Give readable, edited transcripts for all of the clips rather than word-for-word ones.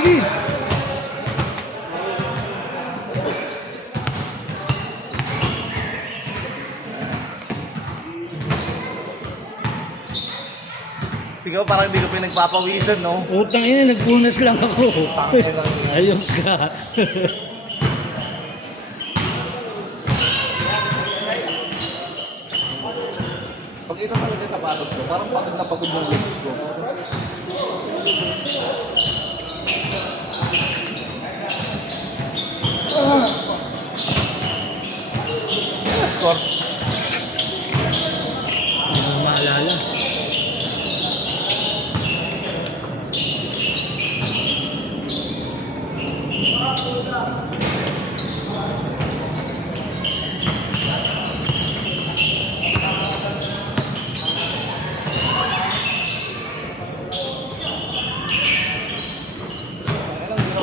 sige. Tingnan mo, parang hindi ko pinagpapawisan, no? Utang ina, nagpunas lang ako. Ayun ka. Pag ito talaga sa sapatos ko, parang pagod na pagod ng legs ko. Score. Hindi mo maalala.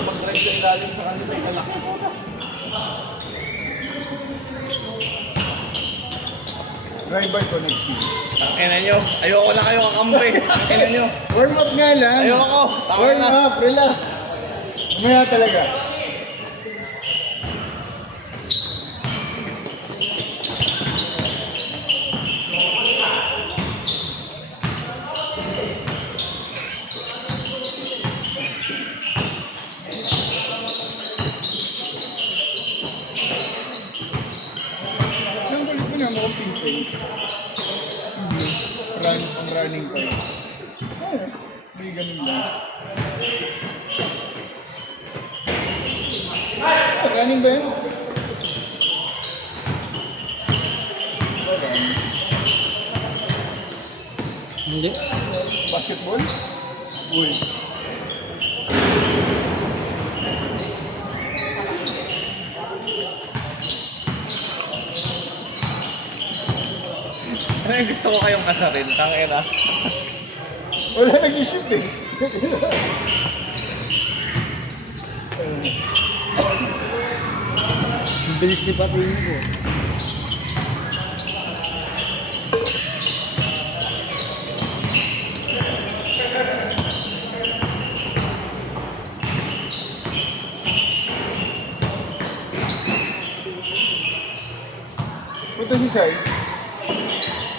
Mag-drive sa ilalim sa kanila, ilalaki ko na. Driver connection. Tangina nyo, ayoko na kayo kakampi. Tangina nyo. Warm up nga lang. Ayoko. Warm up, relax. Umaya talaga. Ang galit mo na, mukhang pink-pink. Ang running pa yun. Ayun, may ganun lang. Running ba yun? Hindi. Basketball? Uy. Ano yung gusto ko kayong kasarin? Tangina. Wala nag-isip eh. Ang bilis ni Patingin ko. Punta si Sai.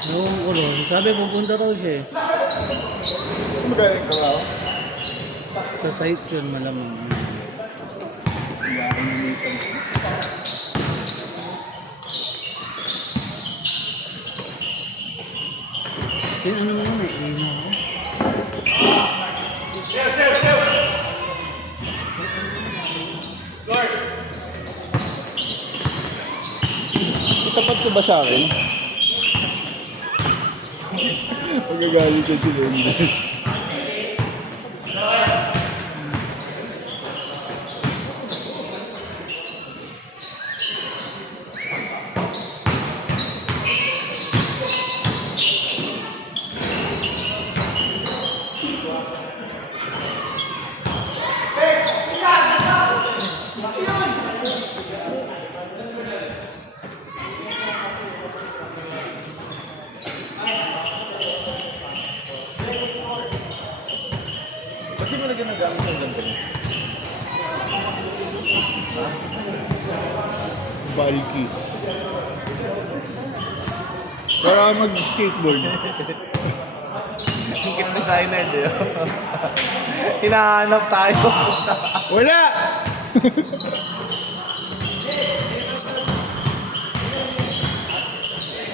Noong ulo. Sabi pupunta daw siya eh. Ano magaling ka ba? Sa site yun malamang. Yung ano mo may ino ako. Tapat ko ba sa akin? Magagalit ka si Linda. Ba't di mo na ginagamit ang ganito? Bulky. Para mag-skateboard. Yung kina-designer, di ba? Hinahanap tayo. Wala!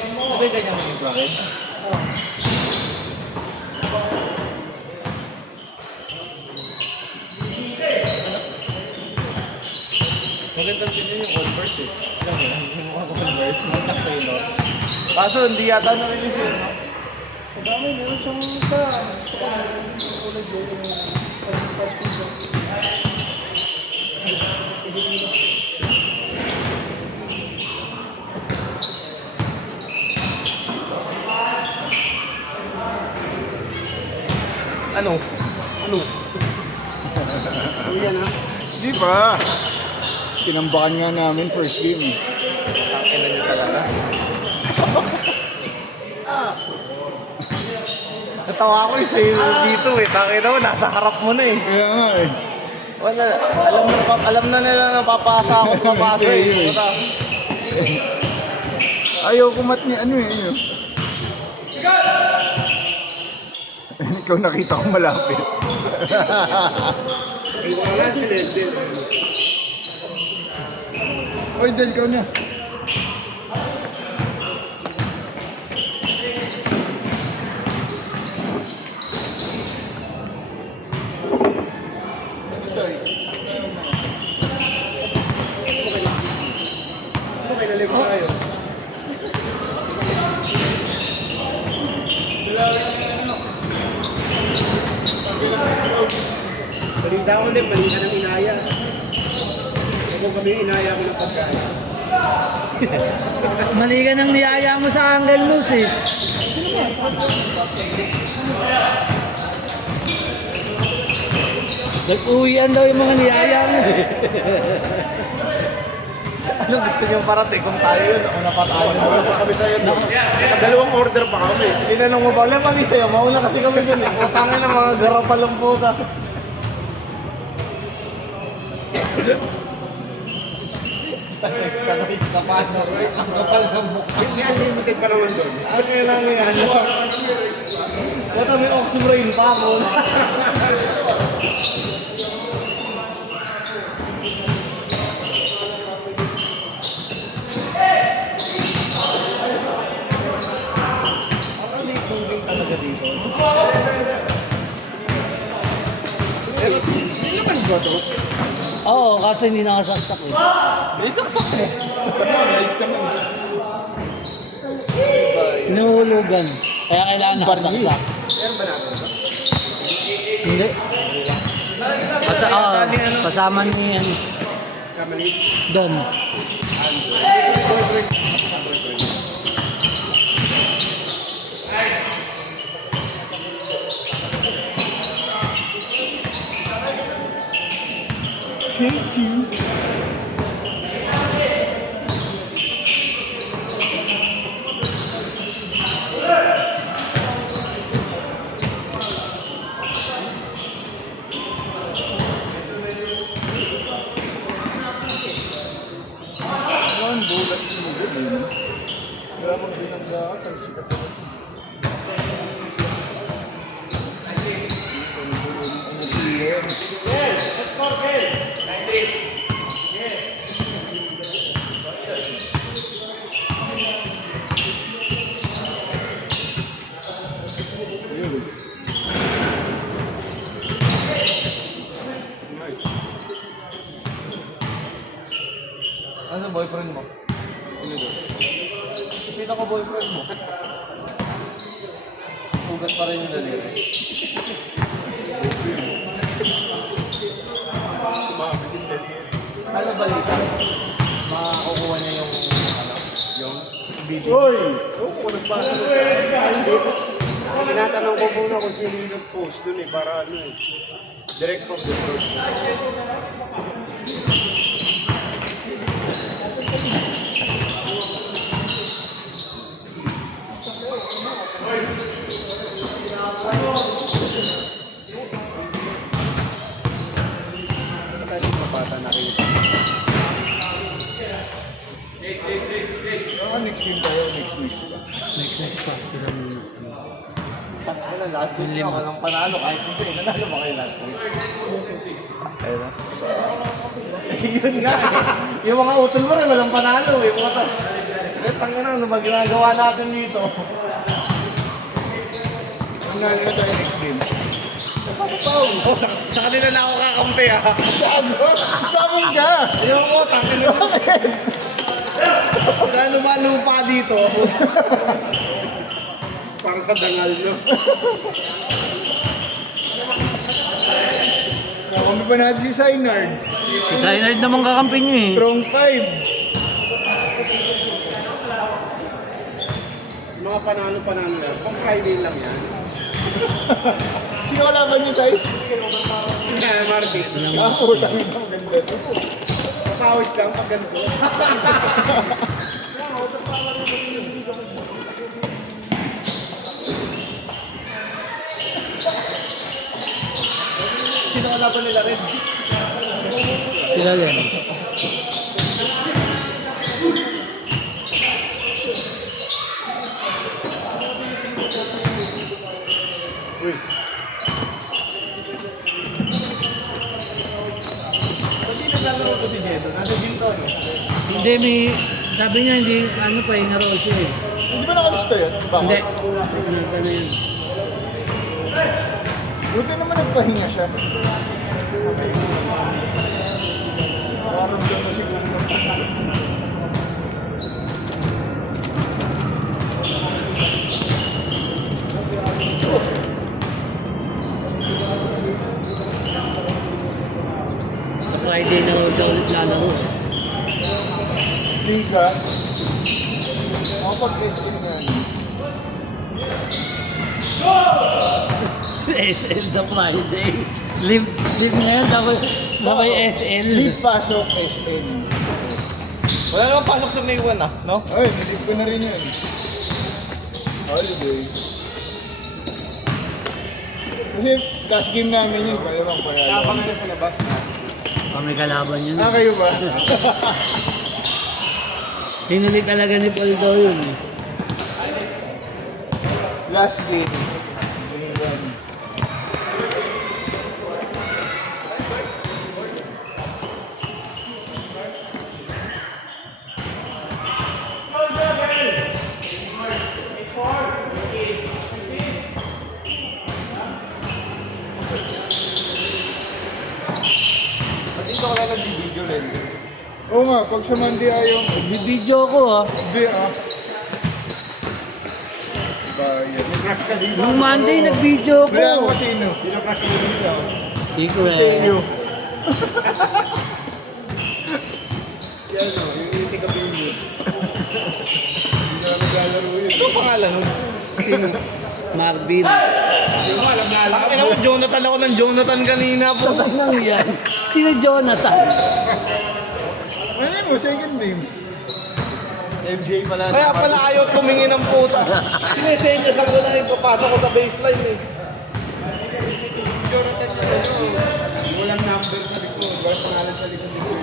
Ano yung ganyan yung bracket? Magandang din yun yung Converse eh. Alam mo, yung mga Converse, magkas na yun, no? Kaso hindi yata na-release yun, no? Madami, meron siyang sa kulay blue yung sa school. Ano? Ano? Yan ha? Di pa. Tinambakan nga namin first game. Akin na niyo talaga. Natawa ko eh sa'yo dito eh. Takin mo, nasa harap mo na eh. Kaya nga eh. Wala, alam na nila na papasa ako at papasa eh. Puta. Ayaw kumat ni ano eh. Ano. Ikaw nakita ko malapit. Wala si Lendel. Oy, Del, ikaw na. Balita ko din, balita ng inaya. Ako kami inaya ko ng pagkain. Mali ka nang niyaya mo sa Uncle Moose eh. Nag-uwian daw yung mga niyaya mo eh. Anong gusto niyong parating kung tayo yun? Una pa tayo. Una pa kami sa'yo. Dalawang order pa kami. Tinanong mo ba, alam mali sa'yo, mauna kasi kami dun eh. Putangin ng mga garapalang po ka. Extra pa. Ang kapal ng mukha. Hindi unlimited pa naman doon. Ano yun lang yan? Wala kami oxybrain pa ako. Talaga dito. Hindi naman ba ito? Oo, kaso hindi nakasaksak eh. May saksak eh. Guys naman. Inuhulugan. Kaya kailangan nakasaksak. Meron ba natin ito? Hindi. Kasama ni ano, Kamali? Don. Ang bulas mo din. Wala mong binanggaan. Ang sikat na. Ano boyfriend mo? Sino doon? Kita ko boyfriend mo. Sugat pa rin yung daliri. Ano balita? Makukuha niya yung video. Oy! Nagpasa ko. Tinatanong ko muna kung sino yung nag-post dun eh, para ano eh. Direct from the source. Kasi mapata nakita. Next game tayo. Next pa. Next pa. Sila muna. Ano, last week na, walang panalo. Kahit kung sa'yo, nanalo ba kayo last week? Ayun na. Yun nga eh. Yung mga utol mo rin, walang panalo eh. Mga tanga na, ano ba ginagawa natin dito? Ang nga nila tayo next game. Oh, sa kanila na ako kakampi ah. Sabi ka! Yung ko, tangin na. Gano'n ba lupa dito? Para sa dangal nyo. Kami pa natin si Synard. Si Synard naman kakampi nyo eh. Strong 5. Mga panalo-panalo yan. Pang Friday lang yan. Sino kalaban niyo, Sy? Martin. Putang ina, ang ganda to. Pawis lang pag ganito. Sino kalaban nila rin? Sila din. Uy. Pati naglalaro ko si Jeto, nasa gym to. Hindi, may... Sabi niya, hindi, ano pa, ingaro siya eh. Hindi ba nakalista yan? Bakit? Hindi. Ano yun? Buti naman nagpahinga siya. Parang doon na siguro. Sa Friday na raw siya ulit lalaro. Liga. Makapag-testing na yan. SL sa Friday. Live ngayon, sabay SL. League pasok SN. Wala naman pasok sa May 1 no? Ay, nilip ko na rin yun. Holiday. Kasi last game namin yun, malamang panalo. Kapag na sa labas na. Kami kalaban yun. Ah, kayo ba? Hinuli talaga ni Paul daw yun. Last game. May 1. Pati ito ko lang nag-video rin. Oo nga, pag sa Monday ayaw mo. Bibidyo ko ah. Hindi ah. Bayan. Nag-crash ka dito. Nung Monday nag-video ko. Wala ako sino. Sino-crash ka dito? Secret. Teo. Yan o, yung tika-video. Hindi na naglalaro yun. Ito pangalan nun? Sino? Marvin. Yung alam na alam. Ay naman, Jonathan ako ng Jonathan kanina po. Sabay nang yan. Sino Jonathan? Ano yun mo? Second game. MJ pala. Kaya pala ayaw tumingin ng puta. Sinesenyas ako na ipapasok ko sa baseline eh. Jonathan na walang number sa likod. Walang pangalan sa likod nito.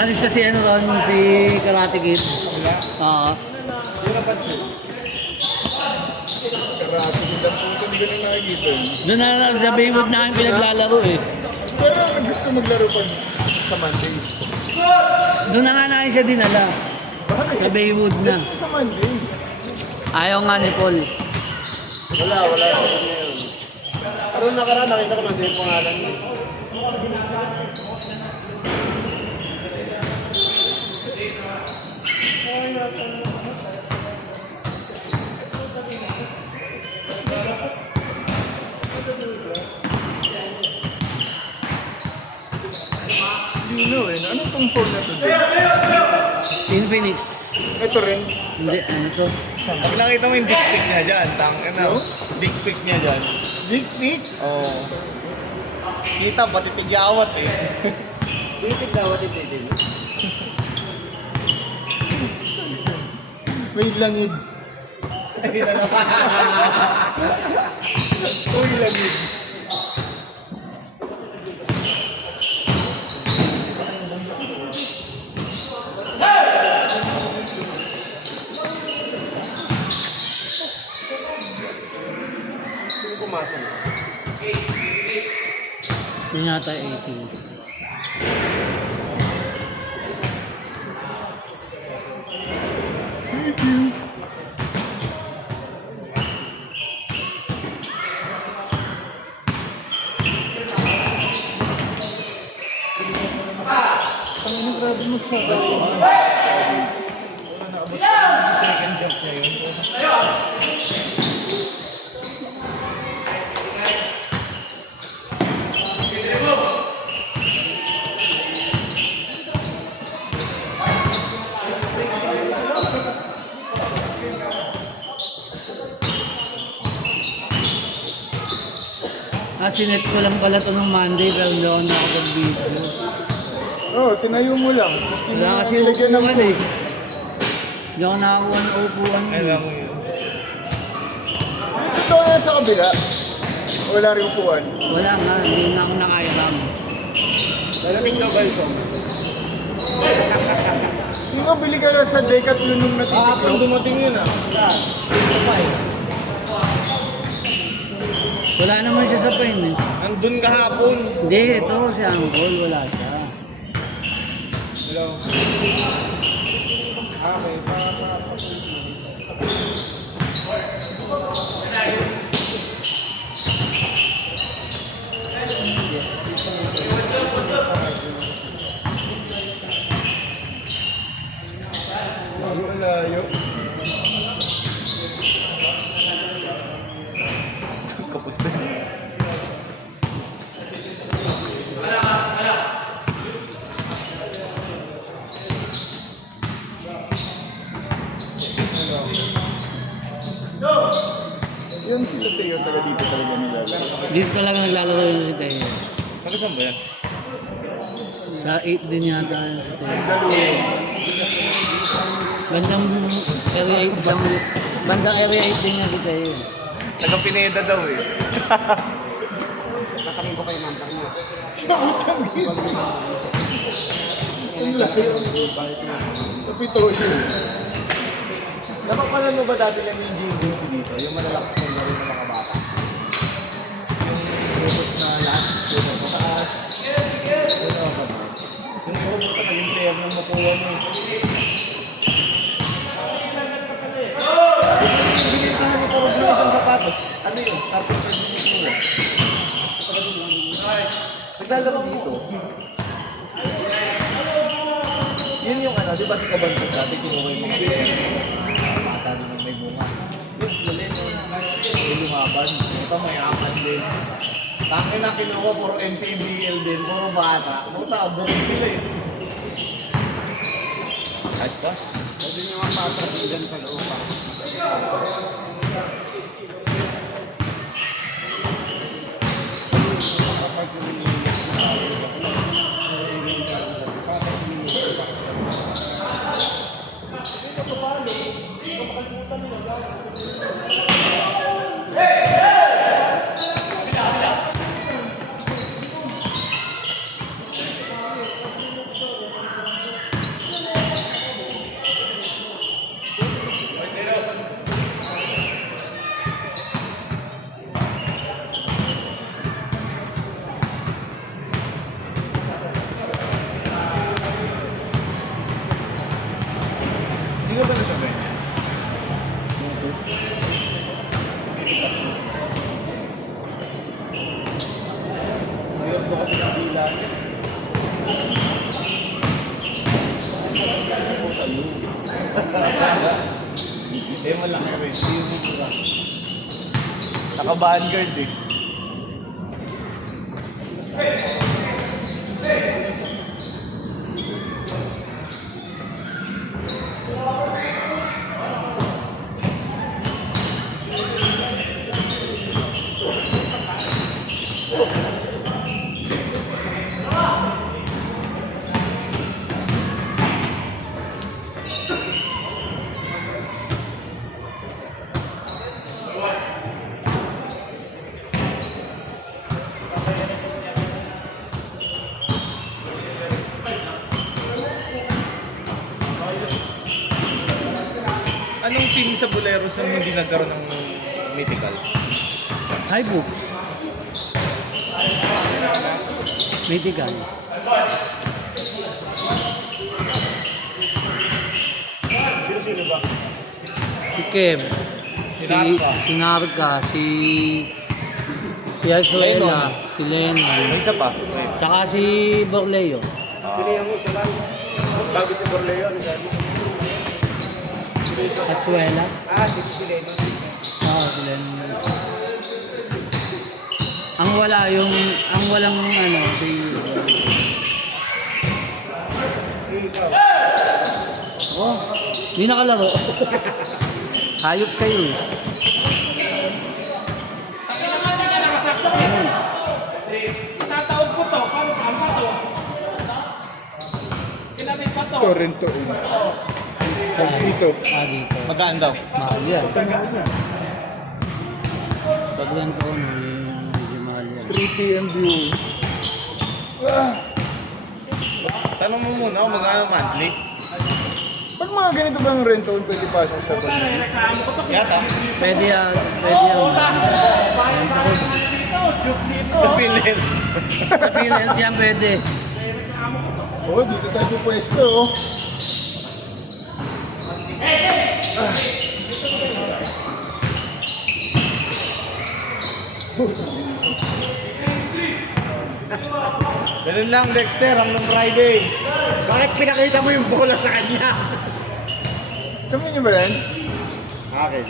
Alis kasi ano ron, si Karate Kid. Wala. Oo. Yun ang pansin. Karate. Hindi ang puto. Hindi ko na nakikita. Doon na sa Baywood namin pinaglalaro eh. Pero gusto maglaro pa sa Monday. Doon na nga namin siya dinala. Bakit? Sa Baywood na. Sa Monday. Ayaw nga ni Paul. Wala. Pero nakaraan, nakita ko lang din yung pangalan niya. You know eh. Ano tong phone na to din? Infinix. Ito rin. Hindi, ano to? Pag nakita mo yung dick pic niya dyan, tangin na. Dick pic niya dyan. Dick pic? Oo. Kita, pati tigyawat eh. Titig dawat yung titig. May langid. Uy, langid. Pumasok. Yun yata 18. Thank you. Ang grabe magsabi. Second jump niya yun. Sinet ko lang pala ito nung Monday pero hindi ako nakapag-video. Oo, tinayo mo lang. Wala kasi Nilagyan ng upuan eh. Hindi ako nakakuha ng upuan. Alam mo yun. Ito na sa kabila. Wala rin upuan. Wala nga, hindi na ako nakairam. Dalating na ba ito? Yung nga bili ka na sa Decathlon nung Kung natitiklop. dumating yun ah. Wala naman siya sa pain eh. Nandun kahapon. Hindi, ito si Angkol, wala siya. Hello. Okay, Layo. Kapos na. Yun sila Teo taga dito talaga nila. Dito talaga naglalaro yun si Teo. Saan ba yan? Sa 8 din yata yun si Teo. Dalawa. Bandang area 8 lang. Bandang area 8 din yan si Teo. Taga Pineda daw eh. Nakamin ko kayo number niyo. Utang yun. Ang layo. Sa pito yun. Napapanood mo ba dati lang yung GDC dito? Yung malalakas na laro ng mga bata? Yung robot na last, yung mataas. Yung robot na naging player ng makuha mo. Binitahan ni Parog na isang sapatos. Ano yun? Tapos pwede mo kuha. Naglalaro dito. Yun yung ano, di ba si Kabanto dati kinuha yung mga bata na may bunga. Yun, galing yun. Yung lumaban. Ito may akan din. Tangin na kinuha, puro MPBL din, puro bata. Puta, abot sila eh. Kahit pa? Pwede niyo ang patras dyan sa loob. Hindi ka ba nasabi niya? Ngayon ko kasi nabilan. Eh, malaki rin. Naka-vanguard eh. Anong team sa Boleros ang hindi nagkaroon ng mythical? Hi, book. Mythical. Sino ba? Si Kev. Si Narca. Si Narca. Si Azuela. Si Lennon. May isa pa. Saka si Borleo. Pilihan mo siya lang. Bago si Borleo, ano sabi? Azuela. Si Pileno. Si Lennon. Ang walang ano, si... Oh, hindi nakalaro. Hayop kayo eh. Tatawag ko to, paano saan pa to? Kinamit pa to. Torrento. Dito. Dito. Magkaan daw? Mahal yan. Pag yan to, ano, yung 3 p.m. view. Tanong mo muna kung magkano monthly. Pag mga ganito bang rental, pwede pasok sa pag Yata. Pwede yan. Pwede yan. Sa Philhead. Sa PhilHealth yan pwede. Oo, dito tayo pwesto, oh. Ganun lang, Dexter, hanggang Friday. Bakit pinakita mo yung bola sa kanya? Kami niyo ba yan? Akin.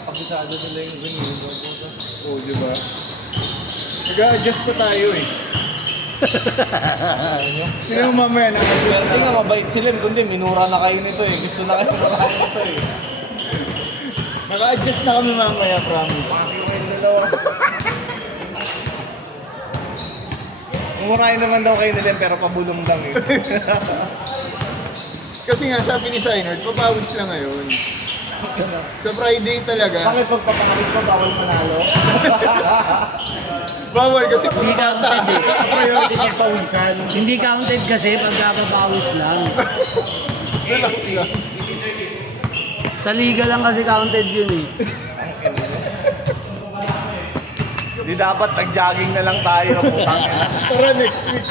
Pakisado nila yung ganyan. Oo, di ba? Nag-a-adjust pa tayo eh. Tignan mo mamaya na. Swerte nga, mabait sila. Kundi, minura na kayo nito eh. Gusto na kayo minurahan nito eh. Naka-adjust na kami mamaya, promise. Pakyo kayo dalawa. Mumurahin naman daw kayo nila pero pabulong lang eh. Kasi nga, sabi ni Synard, papawis lang ngayon. Sa Friday talaga. Bakit pagpapakawis pa bawal manalo? Bawal kasi Hindi counted eh. Priority niya pawisan. Hindi counted kasi pagkapapawis lang. Relax lang. Sa liga lang kasi counted yun eh. Di dapat nag-jogging na lang tayo. Putang ina. Para next week.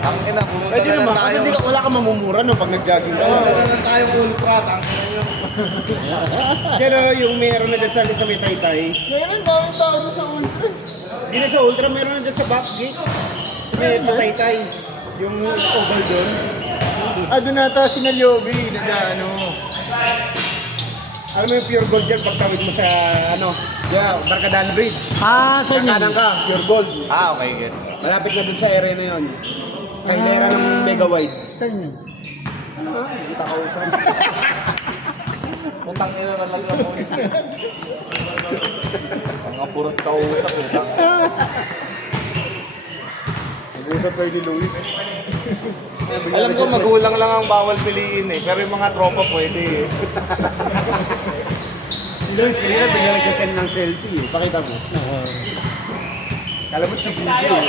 Ang ina, pumunta Pwede na naman, lang kasi tayo. hindi ka, wala ka mamumura no pag nag-jogging ka. Pumunta na lang tayo ultra. Tangina nyo. Pero yung meron na dyan sa may taytay. Ngayon, ang daming tao sa ultra. Hindi na sa ultra, meron na dyan sa backgate. Sa may pataytay. Yung oval doon. Ah, doon nata si Nalyobi, nag-ano. Alam mo yung pure gold dyan pagtawid mo sa yeah, Barkadaan Bridge. Ah, saan yun? Kanan ka, pure gold. Ah, okay, good. Malapit na dun sa area na yun. Kailera ng mega wide. Saan yun? Hindi kita kausap. Putang ina talaga mo. Mga purot kausap eh. Nag-usap kayo ni Luis. Alam ko magulang lang ang bawal piliin eh. Pero yung mga tropa pwede eh. Luis, kanina bigla nagsasend ng selfie eh. Pakita mo. Kalabot sa video eh.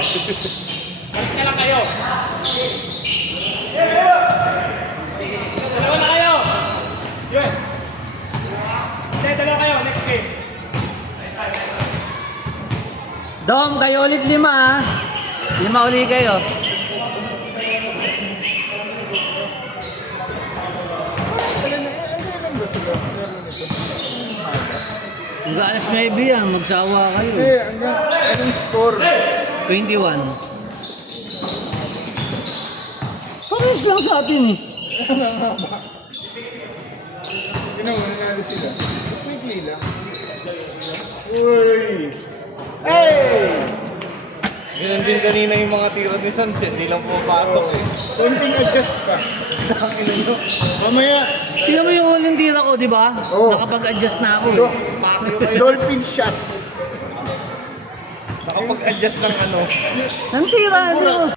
Dom, kayo ulit 5 ah. 5 ulit kayo. Kailan ba sila? Meron ito. Hanggang alas 9 yan, magsawa kayo. Eh, anong score? 21. Pares lang sa atin eh. Ginawa na nanalo sila. Quickly lang. Uy! Hey! Ganun din kanina yung mga tiro ni Sans eh. Hindi lang pumapasok eh. Konting adjust pa. Mamaya, Tingnan mo yung huling tira ko, di ba? Oo. Nakapag-adjust na ako eh. dolphin shot. Nakapag-adjust ng ano. Ang tira, ano?